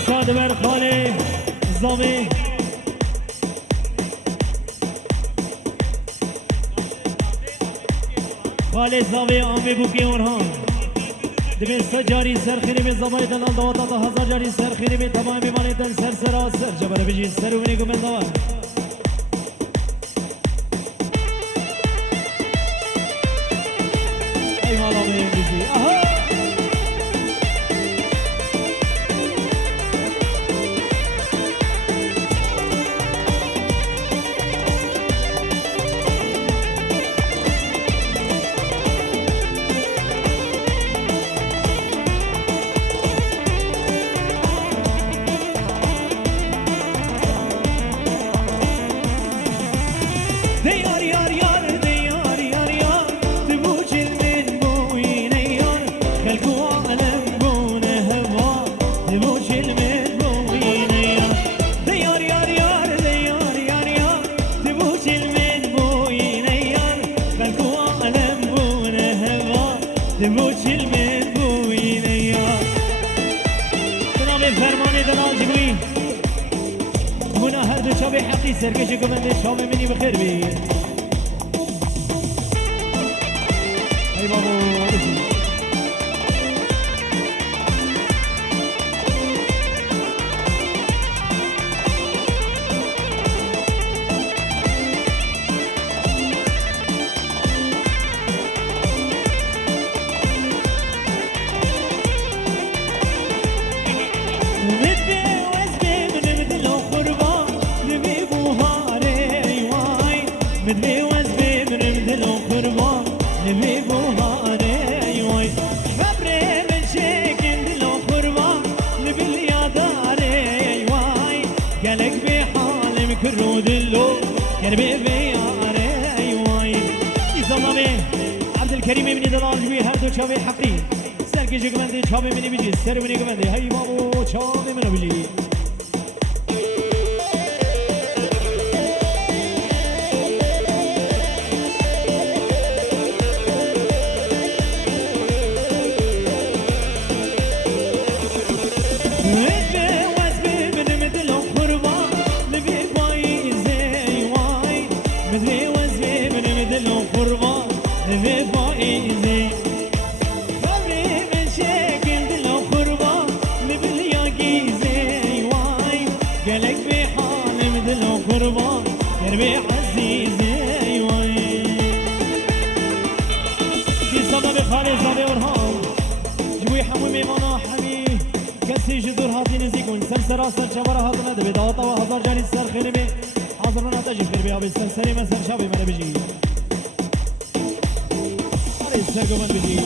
ساده بر خاله زاوی خاله زاوی آمی بوکی اورهان دبی سجاری سرخیری به زبای دلال دوات تا هزار جاری سرخیری به تمام بیمانی تن سر سر جبر بجی سر و بینی گمن دوات ای مالا بیم بجی آها شابي حقي سرقش كمان شابي مني بخير بي اي بابو كريم مني دلال جوي هردو شابي حقي سرقي جيك مندي شابي مني بيجي سر مني كمندي هاي بابو شابي منو بيجي سر شبره هاتنا دبی داوتا و هزار جانی سر خیلی می حاضرون هتا جی خیلی بیا بی سر سری من سر شابی من بجی آره سر گمن بجی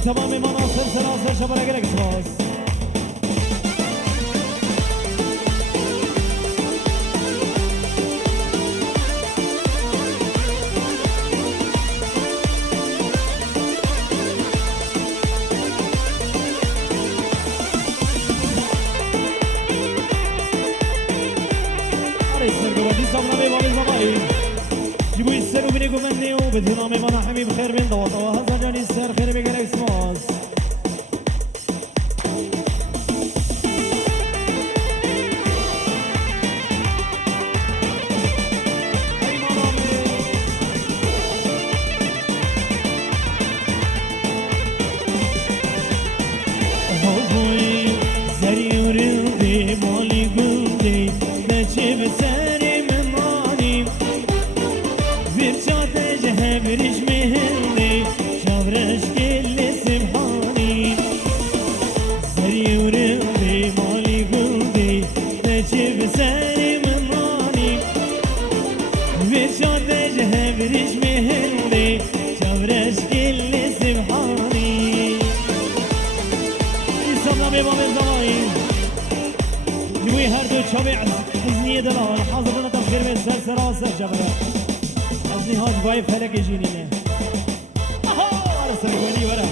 وتمام مناصر سلاسل شبرا قلق سراس جيبوا السر وبنيكم مني وبتنامي منا حمي بخير من دوطة وهذا جاني السر خير بقرأ اسماس جوي هر دو چاوی حزنی دلال حاضرنا تبخیر به سر سراسر جبره حزنی هاج بای فلک جینینه آها آره سرگونی وره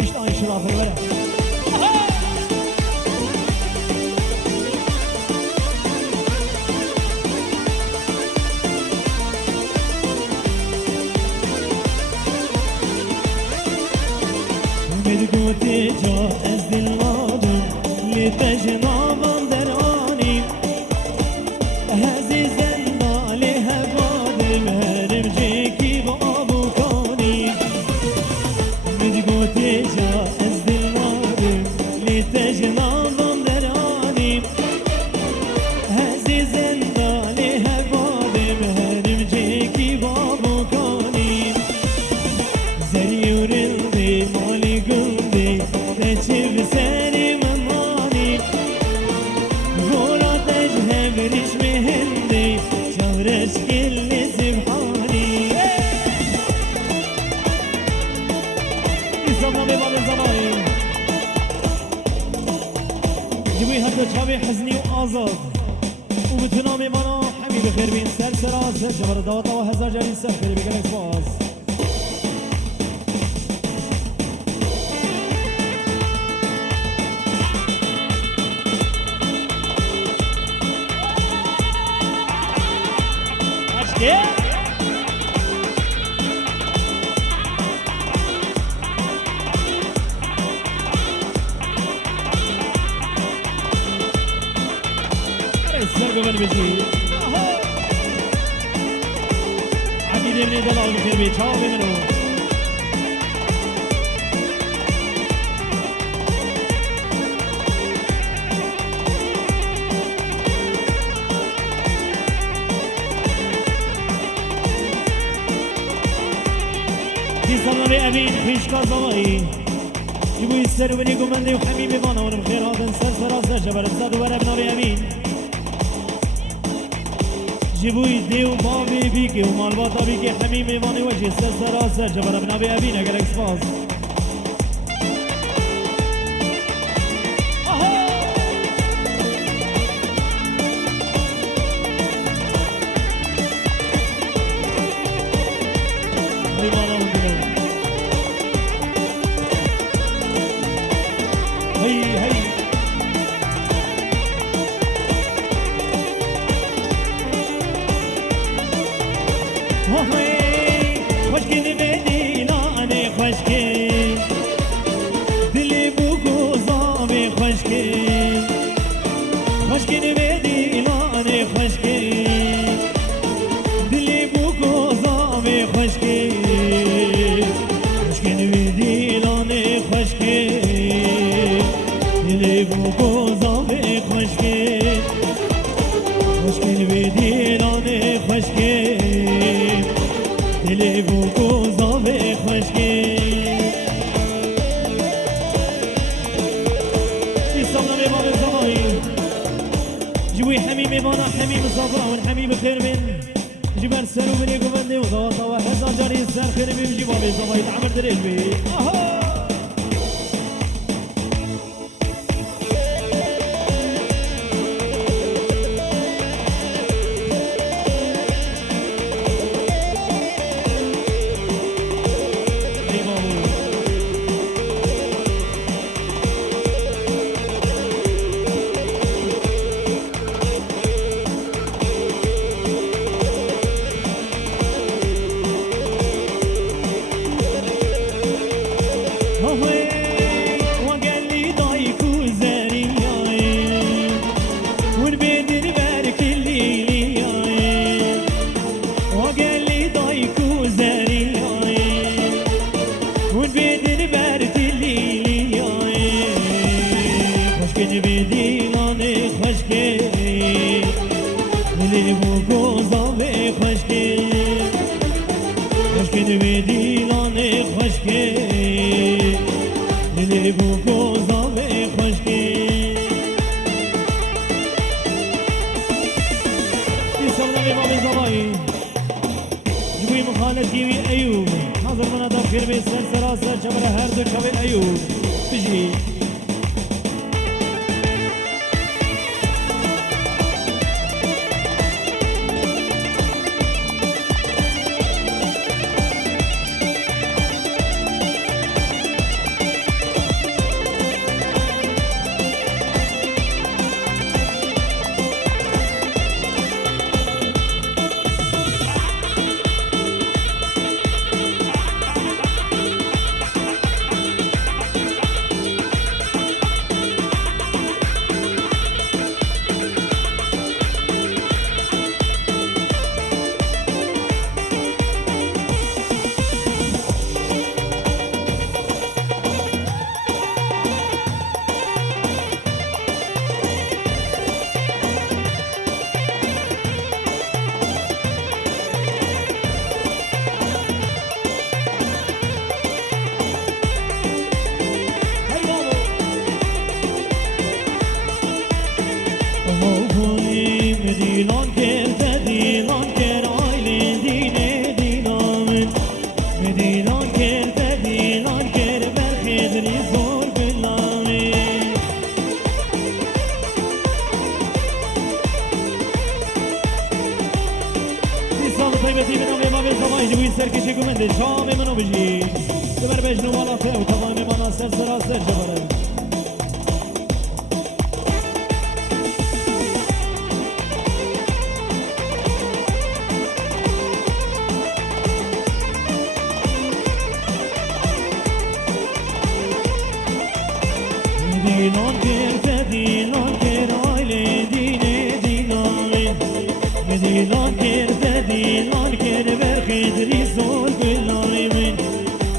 نشت آن شرافه وره گوتی جا از دل مادم لیت جنابم درانی هزی زندال هوادم هرم جکی با آبو کانی گوتی جا از دل مادم لیت جنابم درانی هزی زندال هوادم هرم جکی با آبو کانی زریورل دی مالی گلدی تچیب سری منانی غورا تجهب ریش مهندی شورش کل سبحانی ایسان نامی باب زمانی جبوی حتی چاوی حزنی و آزاد و بتنا میمانا حمی بخیر بین سر سراسر جبر دواتا و هزار جاری سر خیلی بگن اکسپاس Yeah. السرقة بالبشير عقيد ابن دلال بخير بيت شاو بمنو سلامي أمين خيش كازوائي جبوا يسروا بني قمندي وحميمي بانا ونبخير هذا نسر سراسر جبر الزاد ورا بناري أمين جبوا يديو بابي بيكي ومالباطا بيكي حميمي باني وجه سر سراسر جبر بناري أمين أقل اكسفاز جوي حميمي بانا حميم صبرا والحميم خير من جبال سلو من يقبندي وضواطا وحزا جاري السر خير من بجيبا بيصبا يتعمر دريج بي مدينان كرت دينان كر عيل دين دينامن مدينان كرت دينان كر برخدري زور باللامن إنسان طيبتي من أمي ما بيزمان جوي سركشي كمند شام منو بجي كبر بجنو مالا فيه وطبعا مانا سر سرا سر جبره دینان کرد دینان کرد آیل دینه دینان دینان کرد دینان کرد برخید ریزول بلای من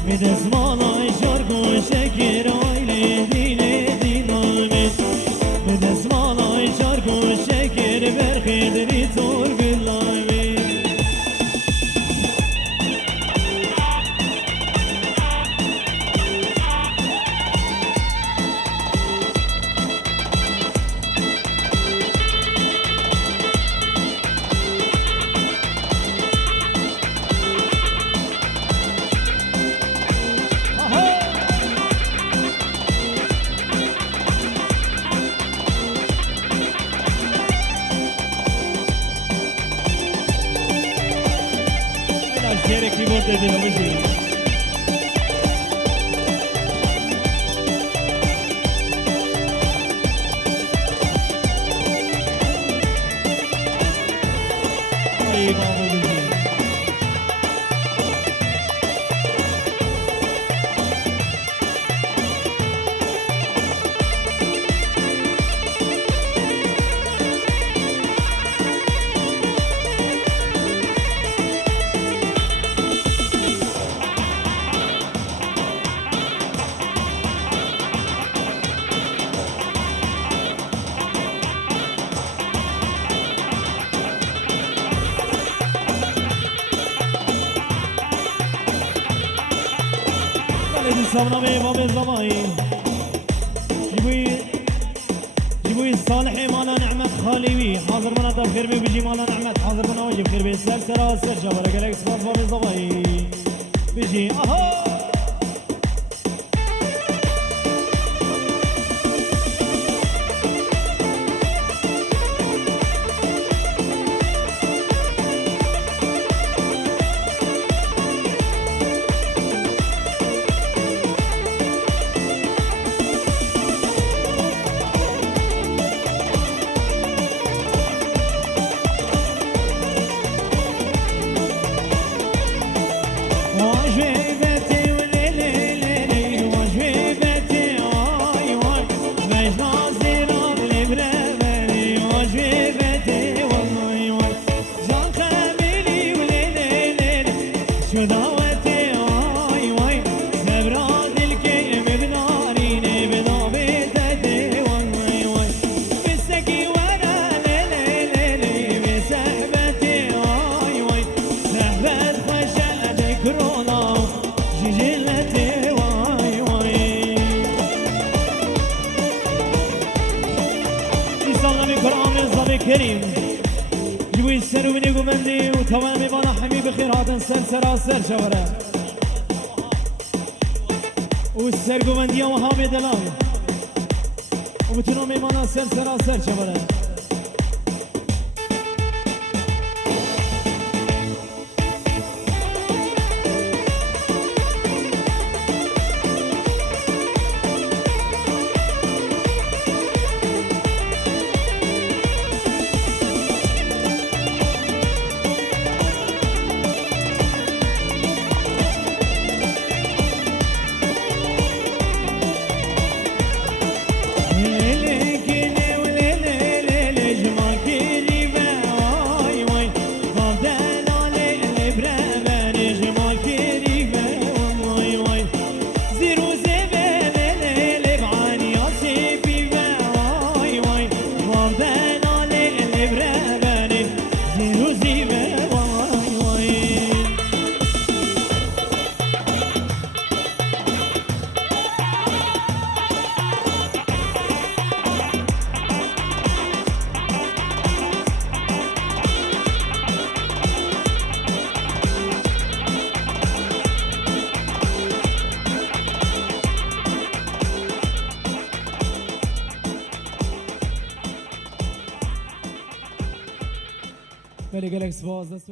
مدزمان آی شرگون شکر آیل دینه دینان مدزمان آی شرگون شکر برخید ریزول بلای من Quiere keyboard dedi babacığım. Ay babacığım. سامنا باب زماي جيبوي صالح مالا نعمت خالوي حاضر منا تفكر بي بيجي مالا نعمت حاضر منا وجب خير بي سر سر سر جبر قالك سباس باب زماي بيجي اهو كريم جيبوا السر ونيقوا مندي وتمام بانا حمي بخيرات سر سرا سر شورا والسر قمندي وهابي دلال وبتنومي بانا سر سرا سر شورا خیلی گلک سپاس دست